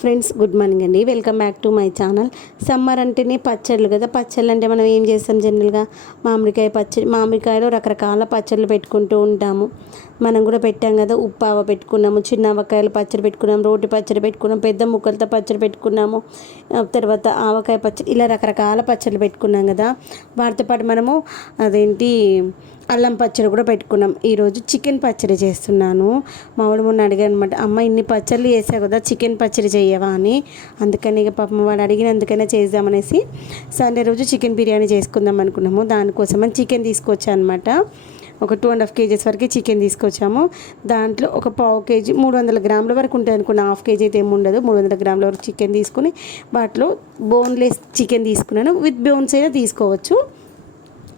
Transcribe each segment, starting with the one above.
Friends good morning అండి. Welcome back to my channel. Summer అంటేనే పచ్చళ్ళు కదా. పచ్చళ్ళు అంటే మనం ఏం చేస్తాం జనరల్గా? మామిడికాయ పచ్చడి మామిడికాయలో రకరకాల పచ్చళ్ళు పెట్టుకుంటూ ఉంటాము. మనం కూడా పెట్టాం కదా ఉప్పావ పెట్టుకున్నాము చిన్న ఆవకాయలు పచ్చడి పెట్టుకున్నాము రోటి పచ్చడి పెట్టుకున్నాం పెద్ద ముక్కలతో పచ్చడి పెట్టుకున్నాము తర్వాత ఆవకాయ పచ్చడి ఇలా రకరకాల పచ్చళ్ళు పెట్టుకున్నాం కదా. వాటితో పాటు మనము అదేంటి అల్లం పచ్చడి కూడా పెట్టుకున్నాం. ఈరోజు చికెన్ పచ్చడి చేస్తున్నాను. మామూలు మొన్న అడిగాను అనమాట అమ్మ ఇన్ని పచ్చళ్ళు చేసావు కదా చికెన్ పచ్చడి చేయవా? అని. అందుకని ఇక పాపం వాడు అడిగినందుకైనా చేద్దామనేసి సండే రోజు చికెన్ బిర్యానీ చేసుకుందాం అనుకున్నాము. దానికోసమని చికెన్ తీసుకొచ్చా అనమాట ఒక టూ అండ్ హాఫ్ కేజీస్ వరకు చికెన్ తీసుకొచ్చాము. దాంట్లో ఒక పావు కేజీ మూడు వందల గ్రాముల వరకు ఉంటుంది అనుకున్న. హాఫ్ కేజీ అయితే ఏమి ఉండదు. మూడు వందల గ్రాముల వరకు చికెన్ తీసుకుని వాటిలో బోన్లెస్ చికెన్ తీసుకున్నాను. విత్ బోన్స్ అయినా తీసుకోవచ్చు.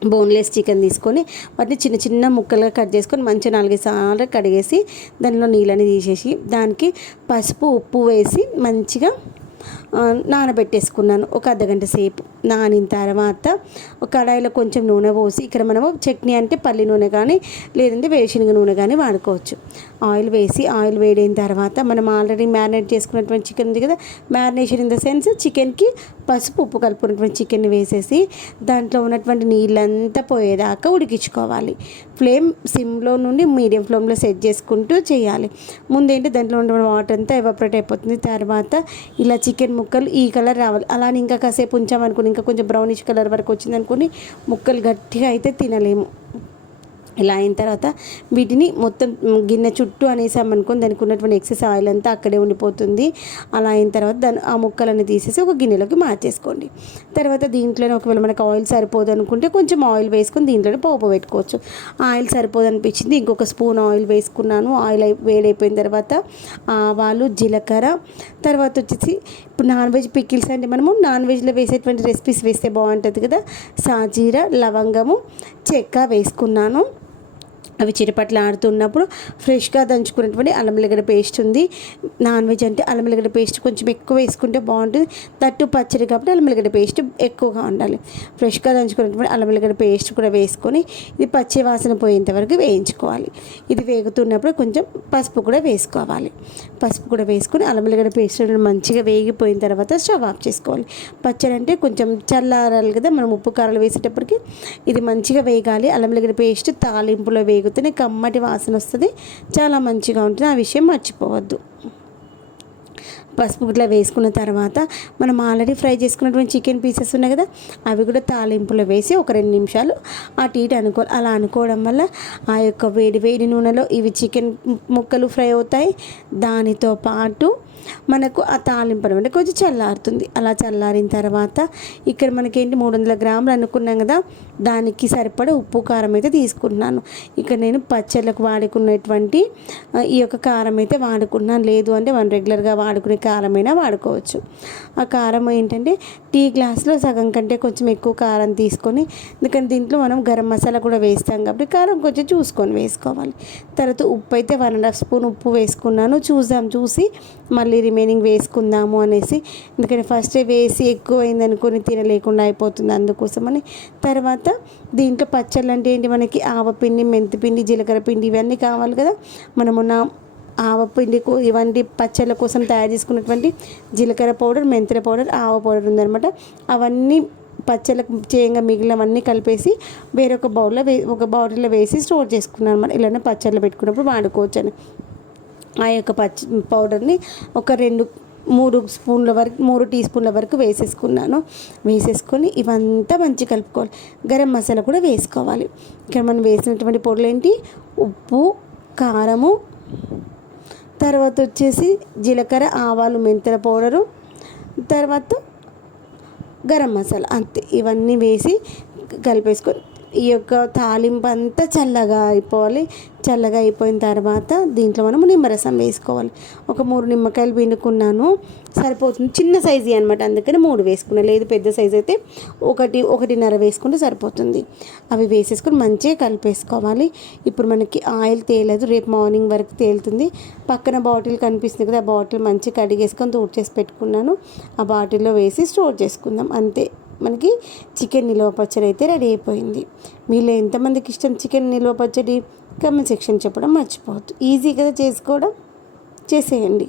బోన్లెస్ చికెన్ తీసుకొని వాటిని చిన్న చిన్న ముక్కలుగా కట్ చేసుకొని మంచిగా నాలుగైదు సార్లు కడిగేసి దానిలో నీళ్ళని తీసేసి దానికి పసుపు ఉప్పు వేసి మంచిగా నానబెట్టేసుకున్నాను. ఒక అర్ధగంట సేపు నానిన తర్వాత ఒక కడాయిలో కొంచెం నూనె పోసి ఇక్కడ మనము చట్నీ అంటే పల్లి నూనె కానీ లేదంటే వేరుశనగ నూనె కానీ వాడుకోవచ్చు. ఆయిల్ వేసి ఆయిల్ వేడైన తర్వాత మనం ఆల్రెడీ మ్యారినేట్ చేసుకున్నటువంటి చికెన్ ఉంది కదా మ్యారినేషన్ ఇన్ ద సెన్స్ చికెన్కి పసుపు ఉప్పు కలుపుకున్నటువంటి చికెన్ వేసేసి దాంట్లో ఉన్నటువంటి నీళ్ళంతా పోయేదాకా ఉడికించుకోవాలి. ఫ్లేమ్ సిమ్లో నుండి మీడియం ఫ్లేమ్లో సెట్ చేసుకుంటూ చేయాలి. ముందేంటి దాంట్లో ఉన్న వాటర్ అంతా ఎవాపరేట్ అయిపోతుంది. తర్వాత ఇలా చికెన్ ముక్కలు ఈ కలర్ రావాలి. అలానే ఇంకా కాసేపు ఉంచామనుకుని ఇంకా కొంచెం బ్రౌనిష్ కలర్ వరకు వచ్చిందనుకుని ముక్కలు గట్టిగా అయితే తినలేము. ఇలా అయిన తర్వాత వీటిని మొత్తం గిన్నె చుట్టూ అనేసామనుకొని దానికి ఉన్నటువంటి ఎక్సెస్ ఆయిల్ అంతా అక్కడే ఉండిపోతుంది. అలా అయిన తర్వాత దాని ఆ ముక్కలన్నీ తీసేసి ఒక గిన్నెలోకి మార్చేసుకోండి. తర్వాత దీంట్లోనే ఒకవేళ మనకు ఆయిల్ సరిపోదు అనుకుంటే కొంచెం ఆయిల్ వేసుకొని దీంట్లోనే పోపు పెట్టుకోవచ్చు. ఆయిల్ సరిపోదు అనిపించింది. ఇంకొక స్పూన్ ఆయిల్ వేసుకున్నాను. ఆయిల్ వేడైపోయిన తర్వాత ఆవాలు జీలకర్ర. తర్వాత వచ్చేసి ఇప్పుడు నాన్ వెజ్ పికిల్స్ అంటే మనము నాన్ వెజ్లో వేసేటువంటి రెసిపీస్ వేస్తే బాగుంటుంది కదా. సాజీర లవంగము చెక్క వేసుకున్నాను. అవి చిరపట్లు ఆడుతున్నప్పుడు ఫ్రెష్గా దంచుకున్నటువంటి అల్లం పేస్ట్ ఉంది. నాన్ వెజ్ అంటే అల్లం పేస్ట్ కొంచెం ఎక్కువ వేసుకుంటే బాగుంటుంది. తట్టు పచ్చడి కాబట్టి అల్లం వెల్లిగడ్డ పేస్ట్ ఎక్కువగా ఉండాలి. ఫ్రెష్గా దంచుకున్నటువంటి అల్లం వెల్లిగడ్డ పేస్ట్ కూడా వేసుకొని ఇది పచ్చి వాసన పోయేంత వరకు వేయించుకోవాలి. ఇది వేగుతున్నప్పుడు కొంచెం పసుపు కూడా వేసుకోవాలి. పసుపు కూడా వేసుకొని అల్లం పేస్ట్ మంచిగా వేగిపోయిన తర్వాత స్టవ్ ఆఫ్ చేసుకోవాలి. పచ్చడి అంటే కొంచెం చల్లారాలి కదా. మనం ఉప్పు కారాలు వేసేటప్పటికి ఇది మంచిగా వేగాలి. అల్లం పేస్ట్ తాలింపులో వేగు వేగుతూనే కమ్మటి వాసన వస్తుంది. చాలా మంచిగా ఉంటుంది. ఆ విషయం మర్చిపోవద్దు. పసుపు ఇట్లా వేసుకున్న తర్వాత మనం ఆల్రెడీ ఫ్రై చేసుకున్నటువంటి చికెన్ పీసెస్ ఉన్నాయి కదా అవి కూడా తాలింపులో వేసి ఒక రెండు నిమిషాలు అటు ఇటు అనుకో అలా అనుకోవడం వల్ల ఆ యొక్క వేడి వేడి నూనెలో ఇవి చికెన్ ముక్కలు ఫ్రై అవుతాయి. దానితో పాటు మనకు ఆ తాలింపు అంటే కొంచెం చల్లారుతుంది. అలా చల్లారిన తర్వాత ఇక్కడ మనకేంటి మూడు వందల గ్రాములు అనుకున్నాం కదా దానికి సరిపడ ఉప్పు కారం అయితే తీసుకుంటున్నాను. ఇక్కడ నేను పచ్చళ్ళకు వాడుకున్నటువంటి ఈ యొక్క కారం అయితే వాడుకున్నాను లేదు అంటే మనం రెగ్యులర్గా వాడుకునే కారమైనా వాడుకోవచ్చు. ఆ కారం ఏంటంటే టీ గ్లాస్లో సగం కంటే కొంచెం ఎక్కువ కారం తీసుకొని ఎందుకంటే దీంట్లో మనం గరం మసాలా కూడా వేస్తాం కాబట్టి కారం కొంచెం చూసుకొని వేసుకోవాలి. తర్వాత ఉప్పు అయితే వన్ అండ్ హాఫ్ స్పూన్ ఉప్పు వేసుకున్నాను. చూసాం చూసి మళ్ళీ రిమైనింగ్ వేసుకుందాము అనేసి ఎందుకంటే ఫస్ట్ వేసి ఎక్కువ అనుకుని తినలేకుండా అయిపోతుంది అందుకోసమని. తర్వాత దీంట్లో పచ్చళ్ళు అంటే ఏంటి? మనకి ఆవపిండి మెంతిపిండి జీలకర్ర పిండి ఇవన్నీ కావాలి కదా. మనమున్న ఆవపిండి ఇవన్నీ పచ్చళ్ళ కోసం తయారు చేసుకున్నటువంటి జీలకర్ర పౌడర్ మెంతుల పౌడర్ ఆవ పౌడర్ ఉందనమాట అవన్నీ పచ్చళ్ళకు చేయంగా మిగిలినవన్నీ కలిపేసి వేరొక బౌల్లో వే ఒక బౌల్లో వేసి స్టోర్ చేసుకున్నాను అనమాట ఇలానే పచ్చళ్ళు పెట్టుకున్నప్పుడు వాడుకోవచ్చు అని ఆ యొక్క పచ్చి పౌడర్ని ఒక రెండు మూడు స్పూన్ల వరకు మూడు టీ స్పూన్ల వరకు వేసేసుకున్నాను. వేసేసుకొని ఇవంతా మంచి కలుపుకోవాలి. గరం మసాలా కూడా వేసుకోవాలి. ఇక్కడ మనం వేసినటువంటి పొడులు ఏంటి ఉప్పు కారము తర్వాత వచ్చేసి జీలకర్ర ఆవాలు మెంతుల పౌడరు తర్వాత గరం మసాలా అంతే. ఇవన్నీ వేసి కలిపేసుకొని ఈ యొక్క తాలింపు అంతా చల్లగా అయిపోవాలి. చల్లగా అయిపోయిన తర్వాత దీంట్లో మనం నిమ్మరసం వేసుకోవాలి. ఒక మూడు నిమ్మకాయలు పిండుకున్నాను. సరిపోతుంది. చిన్న సైజు అనమాట అందుకని మూడు వేసుకున్నా. లేదు పెద్ద సైజు అయితే ఒకటి ఒకటిన్నర వేసుకుంటే సరిపోతుంది. అవి వేసేసుకొని మంచిగా కలిపేసుకోవాలి. ఇప్పుడు మనకి ఆయిల్ తేలదు. రేపు మార్నింగ్ వరకు తేలుతుంది. పక్కన బాటిల్ కనిపిస్తుంది కదా ఆ బాటిల్ మంచిగా కడిగేసుకొని తోడు చేసి పెట్టుకున్నాను. ఆ బాటిల్లో వేసి స్టోర్ చేసుకుందాం. అంతే. మనకి చికెన్ నిలువ పచ్చడి అయితే రెడీ అయిపోయింది. మీలో ఎంతమందికి ఇష్టం చికెన్ నిలువ పచ్చడి? కమెంట్ సెక్షన్ చెప్పడం మర్చిపోవద్దు. ఈజీ కదా చేసుకోవడం? చేసేయండి.